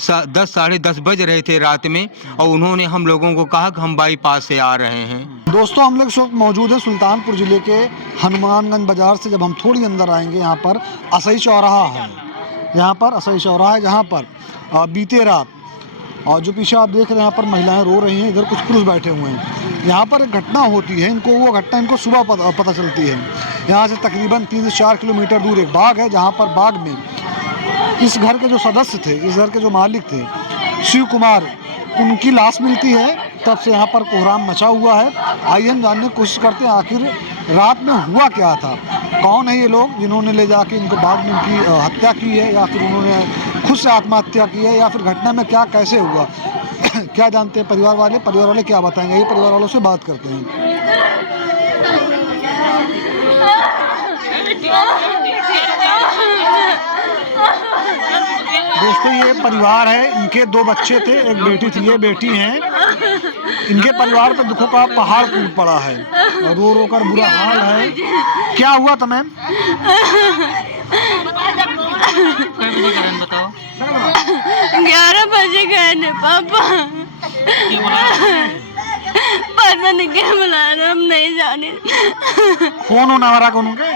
10 साढ़े 10 बज रहे थे रात में, और उन्होंने हम लोगों को कहा कि हम बाईपास से आ रहे हैं। दोस्तों, हम लोग इस वक्त मौजूद हैं सुल्तानपुर ज़िले के हनुमानगंज बाज़ार से। जब हम थोड़ी अंदर आएंगे, यहाँ पर असई चौराहा है। यहाँ पर असई चौराहा है, जहाँ पर बीते रात, और जो पीछे आप देख रहे हैं यहाँ पर महिलाएं रो रही हैं, इधर कुछ पुरुष बैठे हुए हैं। यहाँ पर एक घटना होती है, वो घटना इनको सुबह पता चलती है। यहाँ से तकरीबन 3 से 4 किलोमीटर दूर एक बाग है, जहाँ पर बाग में इस घर के जो सदस्य थे, इस घर के जो मालिक थे, शिव कुमार, उनकी लाश मिलती है। तब से यहाँ पर कोहराम मचा हुआ है। आइए हम जानने की कोशिश करते हैं आखिर रात में हुआ क्या था, कौन है ये लोग जिन्होंने ले जाके इनको बाग में इनकी हत्या की है, या फिर उन्होंने खुद से आत्महत्या की है, या फिर घटना में क्या कैसे हुआ क्या जानते हैं परिवार वाले क्या बताएंगे, ये परिवार वालों से बात करते हैं। दोस्तों, ये परिवार है, इनके 2 बच्चे थे, एक बेटी थी, ये बेटी हैं। इनके परिवार पर दुखों का पहाड़ टूट पड़ा है, और रो रो कर बुरा हाल है। क्या हुआ था मैम? 11 बजे गए ने पापा। पता नहीं क्या बुला रहे, हम नहीं जाने। फोन होना वाला कौन के?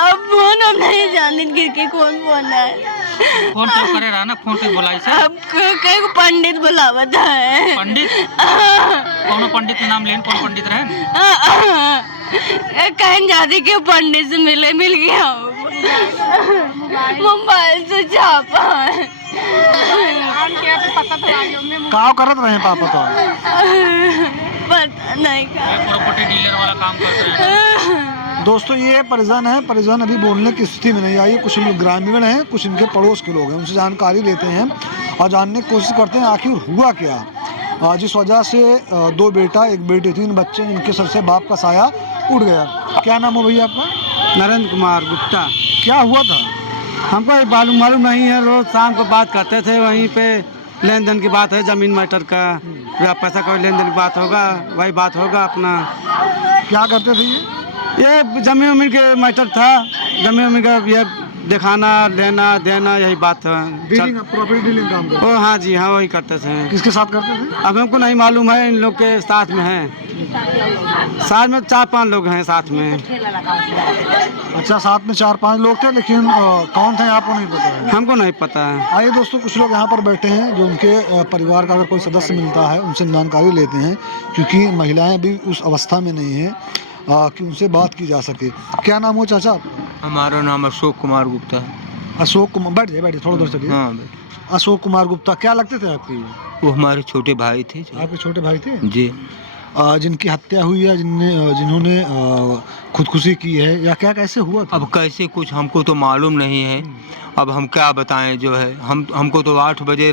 अब फोन हम नहीं जाने कि कौन फोन है। फोन तो करे रहा ना, फोन पे बुलाई से। अब कई को पंडित बुलावत है। पंडित? कौन पंडित के नाम लेन? कौन पंडित रहे? कहीं जाते के पंडित से मिल गया, मोबाइल से छापा है। का करत रहे पापा? तो पता नहीं का प्रॉपर्टी डीलर वाला काम करते हैं। दोस्तों, ये परिजन है, परिजन अभी बोलने की स्थिति में नहीं आई है। कुछ लोग ग्रामीण हैं, कुछ इनके पड़ोस के लोग हैं, उनसे जानकारी लेते हैं और जानने की कोशिश करते हैं आखिर हुआ क्या, जिस वजह से 2 बेटा, 1 बेटी, 3 बच्चे, इनके सर से बाप का साया उड़ गया। क्या नाम हो भैया आपका? नरेंद्र कुमार गुप्ता। क्या हुआ था? हमको मालूम नहीं है। रोज शाम को बात करते थे, वहीं पे लेन देन की बात है, जमीन मैटर का, या पैसा का लेन देन की बात होगा, वही बात होगा अपना। क्या करते थे ये जमीन उमीन के मैटर था, जमीन उमीन का ये दिखाना, लेना देना, यही बात था। प्रॉपर्टी डीलिंग काम करते? ओ हाँ जी, हाँ वही करते थे। किसके साथ करते थे? अब हमको नहीं मालूम है, इन लोग के साथ में हैं, साथ में 4-5 लोग हैं साथ में। अच्छा, साथ में 4-5 लोग थे, लेकिन कौन थे आपको नहीं पता है? हमको नहीं पता है। आइए दोस्तों, कुछ लोग यहाँ पर बैठे हैं जो उनके परिवार का अगर कोई सदस्य मिलता है उनसे जानकारी लेते हैं, क्योंकि महिलाएं अभी उस अवस्था में नहीं है कि उनसे बात की जा सके। क्या नाम हो चाचा? हमारा नाम अशोक कुमार गुप्ता है। अशोक कुमार, बैठ जाइए, थोड़ा दूर चलिए। हाँ, अशोक कुमार गुप्ता, क्या लगते थे आपके? वो हमारे छोटे भाई थे। आपके छोटे भाई थे जी। जिनकी हत्या हुई है, जिन्होंने खुदकुशी की है, या क्या कैसे हुआ था? अब कैसे, कुछ हमको तो मालूम नहीं है। अब हम क्या बताएं, जो है हमको तो 8 बजे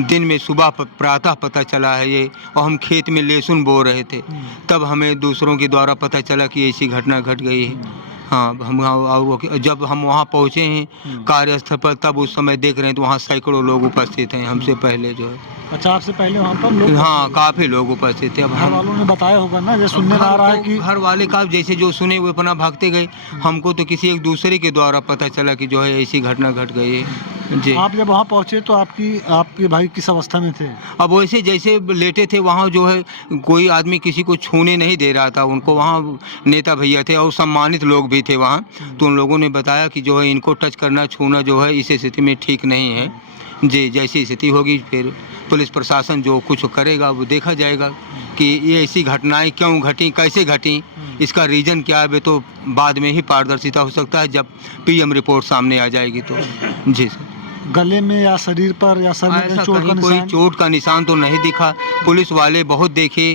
दिन में सुबह प्रातः पता चला है ये, और हम खेत में लहसुन बो रहे थे, तब हमें दूसरों के द्वारा पता चला कि ऐसी घटना घट गई है। हाँ, हम जब हम वहाँ पहुँचे हैं कार्यस्थल पर, तब उस समय देख रहे हैं तो वहाँ सैकड़ों लोग उपस्थित हैं हमसे पहले, जो है। अच्छा, आपसे पहले वहाँ पर लोग? हाँ, काफ़ी लोग उपस्थित थे। अब घर वालों ने बताया होगा ना, जैसे सुनने में आ रहा है कि घर वाले का जैसे जो सुने वो अपना भागते गए। हमको तो किसी एक दूसरे के द्वारा पता चला कि जो है ऐसी घटना घट गई है। जी। आप जब वहाँ पहुँचे तो आपके भाई किस अवस्था में थे? अब वैसे जैसे लेटे थे, वहाँ जो है कोई आदमी किसी को छूने नहीं दे रहा था उनको। वहाँ नेता भैया थे और सम्मानित लोग भी थे वहाँ, तो उन लोगों ने बताया कि जो है इनको टच करना, छूना जो है इस स्थिति में ठीक नहीं है। जी, जैसी स्थिति होगी फिर पुलिस प्रशासन जो कुछ करेगा वो देखा जाएगा कि ये ऐसी घटनाएं क्यों घटी, कैसे घटी, इसका रीज़न क्या है। तो बाद में ही पारदर्शिता हो सकता है जब पीएम रिपोर्ट सामने आ जाएगी तो। जी सर। गले में या शरीर पर या सर में कोई चोट का निशान तो नहीं दिखा। पुलिस वाले बहुत देखे,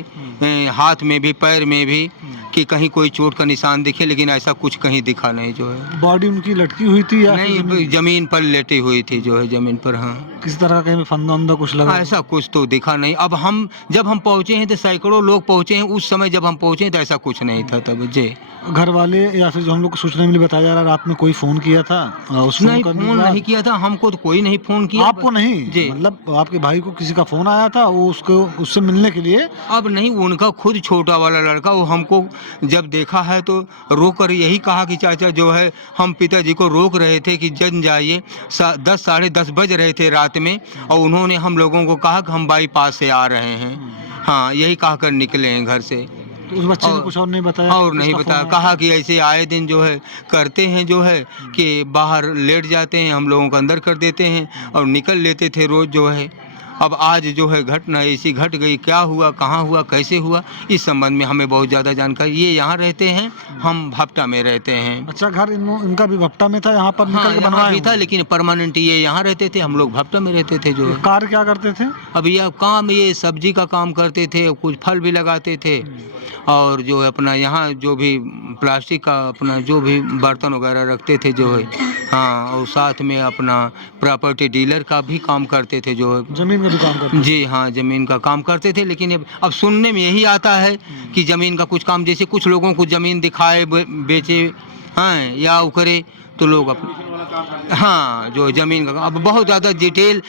हाथ में भी, पैर में भी, कि कहीं कोई चोट का निशान दिखे, लेकिन ऐसा कुछ कहीं दिखा नहीं। जो है बॉडी उनकी लटकी हुई थी या नहीं, जमीन पर लेटी हुई थी, जो है ज़मीन पर। हाँ, किसी तरह का कहीं फंदा उंदा कुछ लगा? ऐसा कुछ तो दिखा नहीं। अब जब हम पहुँचे हैं तो सैकड़ों लोग पहुँचे हैं, उस समय जब हम पहुँचे तो ऐसा कुछ नहीं था तब। जी। घर वाले या फिर जो हम लोग को सूचना मिली, बताया जा रहा है रात में कोई फोन किया था? नहीं, फोन नहीं किया था हमको, तो कोई नहीं फोन किया। आपको नहीं? जी। मतलब आपके भाई को किसी का फोन आया था, वो उससे मिलने के लिए? अब नहीं, उनका खुद छोटा वाला लड़का, वो हमको जब देखा है तो रोक कर यही कहा कि चाचा जो है, हम पिताजी को रोक रहे थे कि जन जाइए। 10 साढ़े 10 बज रहे थे रात रात में, और उन्होंने हम लोगों को कहा कि हम बाईपास से आ रहे हैं। हाँ, यही कहकर निकले हैं घर से। तो उस बच्चे ने और- कुछ और नहीं बताया? और नहीं किसका बताया, फोन आया? कहा कि ऐसे आए दिन जो है करते हैं, जो है कि बाहर लेट जाते हैं, हम लोगों को अंदर कर देते हैं और निकल लेते थे रोज़ जो है। अब आज जो है घटना ऐसी घट गई, क्या हुआ, कहाँ हुआ, कैसे हुआ, इस संबंध में हमें बहुत ज़्यादा जानकारी। ये यहाँ रहते हैं, हम भपटा में रहते हैं। अच्छा, घर इनका भी भट्टा में था, यहाँ पर निकल हाँ, के यहाँ बनवाया भी था, हुआ? लेकिन परमानेंट ये यहाँ रहते थे, हम लोग भपटा में रहते थे जो है। कार्य क्या करते थे? अब यह काम, ये सब्जी का काम करते थे, कुछ फल भी लगाते थे, और जो है अपना यहाँ जो भी प्लास्टिक का अपना जो भी बर्तन वगैरह रखते थे जो है। हाँ, और साथ में अपना प्रॉपर्टी डीलर का भी काम करते थे जो है। जमीन का भी काम करते थे? जी हाँ, ज़मीन का काम करते थे, लेकिन अब सुनने में यही आता है कि ज़मीन का कुछ काम, जैसे कुछ लोगों को ज़मीन दिखाए बेचे, हाँ, या वो करे, तो लोग अपने, हाँ, जो ज़मीन का, अब बहुत ज़्यादा डिटेल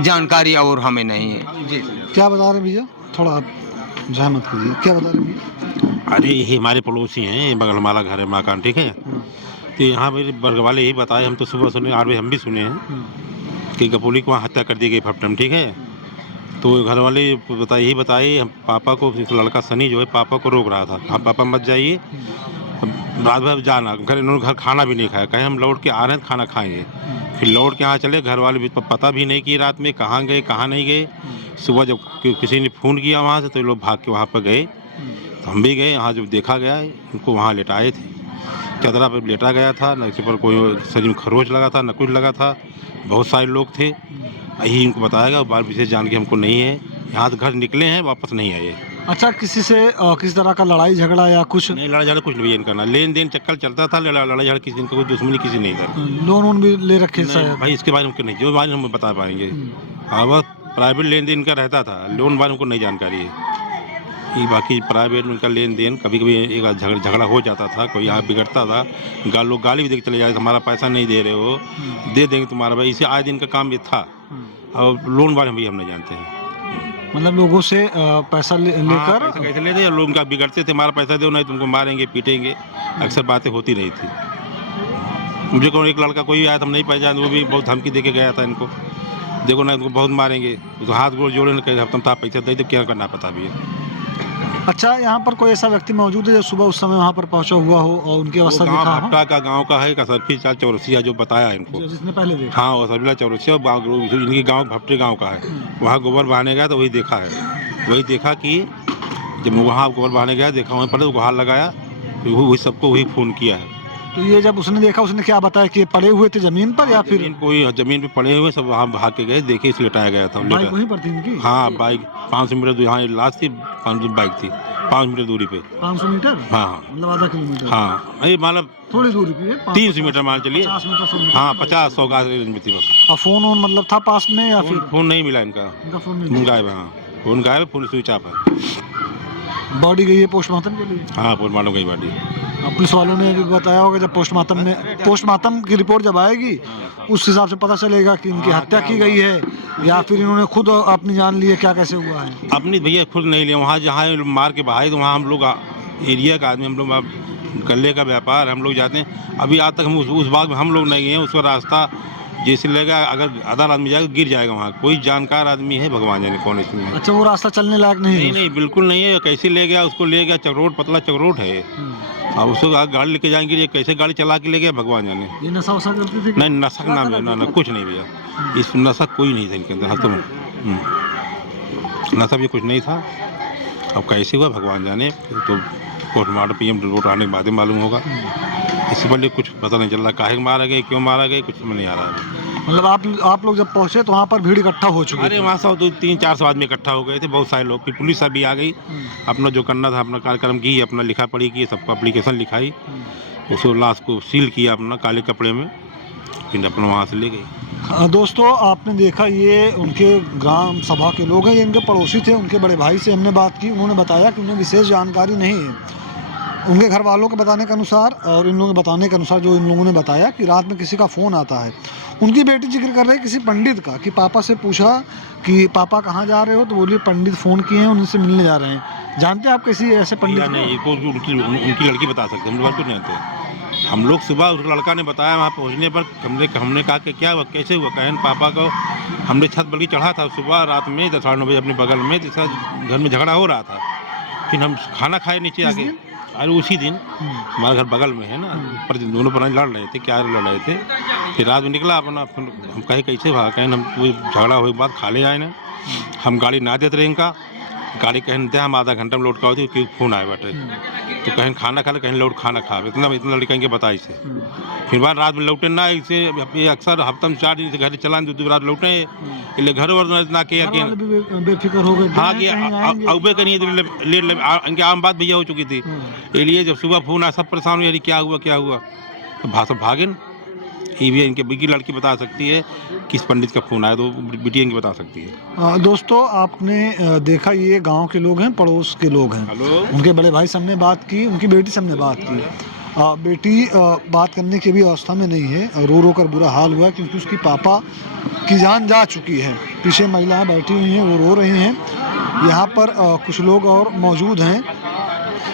जानकारी और हमें नहीं है जी। क्या बता रहे भैया? थोड़ा आप जहमत कीजिए, क्या बता रहे भैया? अरे ये हमारे पड़ोसी हैं, बगल हमारा घर है मकान, ठीक है। तो यहाँ मेरे बगल वाले यही बताए, हम तो सुबह सुने 8 बजे हम भी सुने हैं कि गपोली को वहाँ हत्या कर दी गई भपटम, ठीक है। तो घर वाले यही बताए, हम पापा को, लड़का सनी जो है पापा को रोक रहा था, हाँ पापा मत जाइए, रात भर जाना घर, इन्होंने घर खाना भी नहीं खाया, कहे हम लौट के आ रहे हैं खाना खाएंगे। फिर लौट के यहाँ चले, घर वाले भी पता भी नहीं कि रात में कहाँ गए कहाँ नहीं गए। सुबह जब किसी ने फ़ोन किया वहाँ से, तो लोग भाग के वहाँ पर गए, तो हम भी गए। यहाँ जब देखा गया, इनको वहाँ लेटाए थे, चदरा पर लेटा गया था, न इसी पर कोई शरीर में खरोच लगा था, न कुछ लगा था। बहुत सारे लोग थे, यही इनको बताया गया, बाल विशेष जान के हमको नहीं है। यहाँ से घर निकले हैं, वापस नहीं आए। अच्छा, किसी से किसी तरह का लड़ाई झगड़ा या कुछ? नहीं, लड़ाई झगड़ा कुछ नहीं करना, लेन देन चक्कर चलता था, लड़ाई झगड़ा किसी का कोई दुश्मनी किसी नहीं था। लोन वोन भी ले रखे नहीं, शायद? भाई इसके बारे में नहीं, जो बारे में हम बता पाएंगे। हाँ, बस प्राइवेट लेन देन का रहता था, लोन बारे में को नहीं जानकारी है। ये बाकी प्राइवेट उनका लेन देन, कभी कभी एक झगड़ा हो जाता था, कोई यहाँ बिगड़ता था, लोग गाली भी देख चले जाते, हमारा पैसा नहीं दे रहे हो, दे देंगे तुम्हारा, भाई इसे आए दिन का काम ये था। और लोन बारे में भी हम नहीं जानते हैं। मतलब लोगों से पैसा लेकर पैसा कैसे लेते हैं, लोग का बिगड़ते थे, हमारा पैसा दो नहीं तुमको मारेंगे पीटेंगे, अक्सर बातें होती रही थी। मुझे को एक लड़का कोई आया था, हम नहीं पहचान, वो भी बहुत धमकी दे के गया था इनको, देखो ना इनको बहुत मारेंगे, तो हाथ गोड़ जोड़े न कहे तुम पैसा दे दो, क्या करना पता भी है। अच्छा, यहाँ पर कोई ऐसा व्यक्ति मौजूद है जो सुबह उस समय वहाँ पर पहुँचा हुआ हो और उनकी अवस्था गाँव दिखा हो? भट्टा का गाँव का है, कसरफी चाल चौरसिया जो बताया इनको। जिसने पहले देखा? हाँ, वो सरबिला चौरसिया इनकी गाँव भपटे गाँव का है। वहाँ गोबर बहाने गया तो वही देखा है, वही देखा कि जब वहाँ गोबर बहाने गया, देखा वहीं पर गुहार लगाया, तो वही सबको वही फ़ोन किया है। तो ये जब उसने देखा, उसने क्या बताया कि ये पड़े हुए थे जमीन पर या फिर? जमीन पे पड़े हुए सब वहाँ भाग के गए, देखे इस लेटाया गया था। बाइक वहीं पर थी इनकी? हाँ, बाइक 500 मीटर यहाँ लाश थी, 500 बाइक थी 5 मीटर दूरी पे। 500 मीटर? हाँ, मतलब आधा किलोमीटर? हाँ, ये मतलब थोड़ी दूरी पे? 300 मीटर मान चलिए। 50 मीटर 100 मीटर? हाँ, 50-100 का रेंज में थी बस। और फोन वोन मतलब था पास में या फिर? फोन नहीं मिला इनका, इनका फोन नहीं? गायब है। हाँ, फोन गायब है, फोन स्विच ऑफ है। बॉडी गई है पोस्टमार्टम के लिए? हाँ, पोस्टमार्टम गई बॉडी। पुलिस वालों ने भी बताया होगा जब पोस्टमार्टम की रिपोर्ट जब आएगी उस हिसाब से पता चलेगा कि इनकी हत्या की गई है या फिर इन्होंने खुद अपनी जान ली है, क्या कैसे हुआ है। अपनी भैया खुद नहीं लिया, वहाँ जहाँ मार के बहाए तो वहाँ हम लोग एरिया का आदमी, हम लोग गले का व्यापार हम लोग जाते हैं। अभी आज तक हम उस बाग में हम लोग नहीं गए हैं, उसका रास्ता जैसे लगेगा, अगर आधा आदमी जाएगा गिर जाएगा वहाँ। कोई जानकार आदमी है, भगवान जाने कौन इसमें है। अच्छा, वो रास्ता चलने लायक नहीं है? नहीं, बिल्कुल नहीं है। कैसे ले गया उसको, ले गया चक्रोट, पतला चक्रोट है, अब उसको गाड़ी लेके जाएंगे, ये कैसे गाड़ी चला के ले गया भगवान जाने। ये नशा वशा करते थे? नहीं, नशा का नाम है ना, कुछ नहीं भैया, इस नशा कोई नहीं था इनके अंदर। हाँ, नशा भी कुछ नहीं था। अब कैसे हुआ भगवान जाने, तो पोस्टमार्टम PM रिपोर्ट आने के बाद ही मालूम होगा। इससे पहले कुछ पता नहीं चल रहा, काहे मारा गए, क्यों मारा गए, कुछ समझ नहीं आ रहा है। मतलब आप लोग जब पहुंचे तो वहाँ पर भीड़ इकट्ठा हो चुकी? अरे वहाँ सब 300-400 आदमी इकट्ठा हो गए थे, बहुत सारे लोग। फिर पुलिस अभी आ गई, अपना जो करना था अपना कार्यक्रम की, अपना लिखा पढ़ी की, सबको एप्लीकेशन लिखाई, उसको लाश को सील किया अपना काले कपड़े में, फिर अपना वहाँ से ले गई। दोस्तों, आपने देखा ये उनके ग्राम सभा के लोग हैं, ये इनके पड़ोसी थे। उनके बड़े भाई से हमने बात की, उन्होंने बताया कि उन्हें विशेष जानकारी नहीं है। उनके घर वालों के बताने के अनुसार और इन लोगों के बताने के अनुसार जो इन लोगों ने बताया कि रात में किसी का फ़ोन आता है। उनकी बेटी जिक्र कर रही है किसी पंडित का, कि पापा से पूछा कि पापा कहाँ जा रहे हो, तो बोलिए पंडित फ़ोन किए हैं, उनसे मिलने जा रहे हैं। जानते हैं आप किसी ऐसे पंडित? नहीं, उनकी लड़की बता सकते हैं, हम लोग कुछ नहीं जानते। हम लोग सुबह उस लड़का ने बताया, वहाँ पहुँचने पर हमने कहा कि क्या हुआ, कैसे हुआ। कहें पापा को हमने छत बल्कि चढ़ा था सुबह रात में 10-9 बजे अपने बगल में, जैसा घर में झगड़ा हो रहा था। फिर हम खाना खाए नीचे आके, अरे उसी दिन हमारा घर बगल में है ना, पर दोनों प्राणी लड़ रहे थे, क्या लड़ रहे थे। फिर रात में निकला अपना, हम कहे कैसे भागा, कहें हम कोई झगड़ा हुए बाद खा ले आए ना, हम गाड़ी ना देते रहे इनका, गाड़ी कहें दे, हम आधा घंटा में लौट का होती फ़ोन आए बैठे, तो कहें खाना खा ले, कहें लौट खाना खा, इतना लड़का इनके बताई से। फिर बाद रात में लौटे ना, इसे अक्सर हफ्ता में 4 दिन से घर चलान, दूसरी रात लौटे, इसलिए घर वर ना किया कि बेफिक्र हो गए हाँ कि अबे करिए लेट इनकी आम बात भैया हो चुकी थी। इसलिए जब सुबह फ़ोन आया सब परेशान हुए, क्या हुआ, तो भागे न। ये भी इनके बिकी लड़की बता सकती है किस पंडित का फ़ोन आया, तो बिटिया इनकी बता सकती है। दोस्तों आपने देखा ये गांव के लोग हैं, पड़ोस के लोग हैं। हेलो। उनके बड़े भाई सामने बात की, उनकी बेटी सामने बात की। बेटी बात करने की भी अवस्था में नहीं है, रो रो कर बुरा हाल हुआ क्योंकि उसकी पापा की जान जा चुकी है। पीछे महिलाएं बैठी हुई हैं, वो रो रही हैं। यहाँ पर कुछ लोग और मौजूद हैं,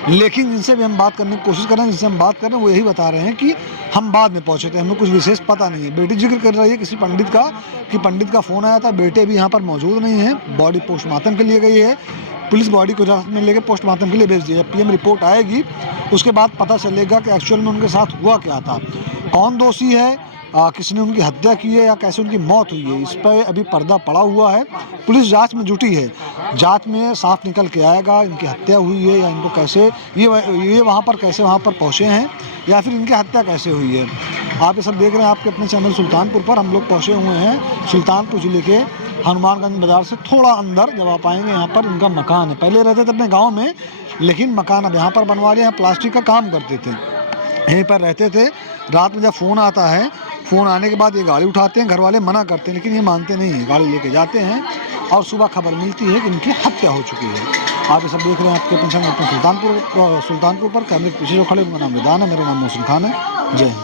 लेकिन जिनसे भी हम बात करने की कोशिश कर रहे हैं, जिनसे हम बात कर रहे हैं, वो यही बता रहे हैं कि हम बाद में पहुंचे थे, हमें कुछ विशेष पता नहीं है। बेटी जिक्र कर रही है किसी पंडित का, कि पंडित का फ़ोन आया था, बेटे भी यहाँ पर मौजूद नहीं हैं। बॉडी पोस्टमार्टम के लिए गई है, पुलिस बॉडी को हिरासत में लेकर पोस्टमार्टम के लिए भेज दिया। पीएम रिपोर्ट आएगी, उसके बाद पता चलेगा कि एक्चुअल में उनके साथ हुआ क्या था, कौन दोषी है, किसने उनकी हत्या की है या कैसे उनकी मौत हुई है। इस पर अभी पर्दा पड़ा हुआ है, पुलिस जांच में जुटी है। जांच में साफ निकल के आएगा इनकी हत्या हुई है या इनको कैसे ये वहाँ पर कैसे वहाँ पर पहुँचे हैं या फिर इनकी हत्या कैसे हुई है। आप ये सब देख रहे हैं आपके अपने चैनल सुल्तानपुर पर। हम लोग पहुँचे हुए हैं सुल्तानपुर ज़िले के हनुमानगंज बाज़ार से थोड़ा अंदर। जब आप आएंगे यहाँ पर इनका मकान है, पहले रहते थे अपने गाँव में, लेकिन मकान अब यहाँ पर बनवा लिया। प्लास्टिक का काम करते थे, यहीं पर रहते थे। रात में जब फ़ोन आता है, फ़ोन आने के बाद ये गाड़ी उठाते हैं, घर वाले मना करते हैं लेकिन ये मानते नहीं हैं, गाड़ी लेके जाते हैं और सुबह खबर मिलती है कि इनकी हत्या हो चुकी है। आप ये सब देख रहे हैं आपके अपने सुल्तानपुर पर। कैमरे के पीछे जो खड़े, उनका नाम रिदान है, मेरा नाम मोहसिन खान है। जय हिंद।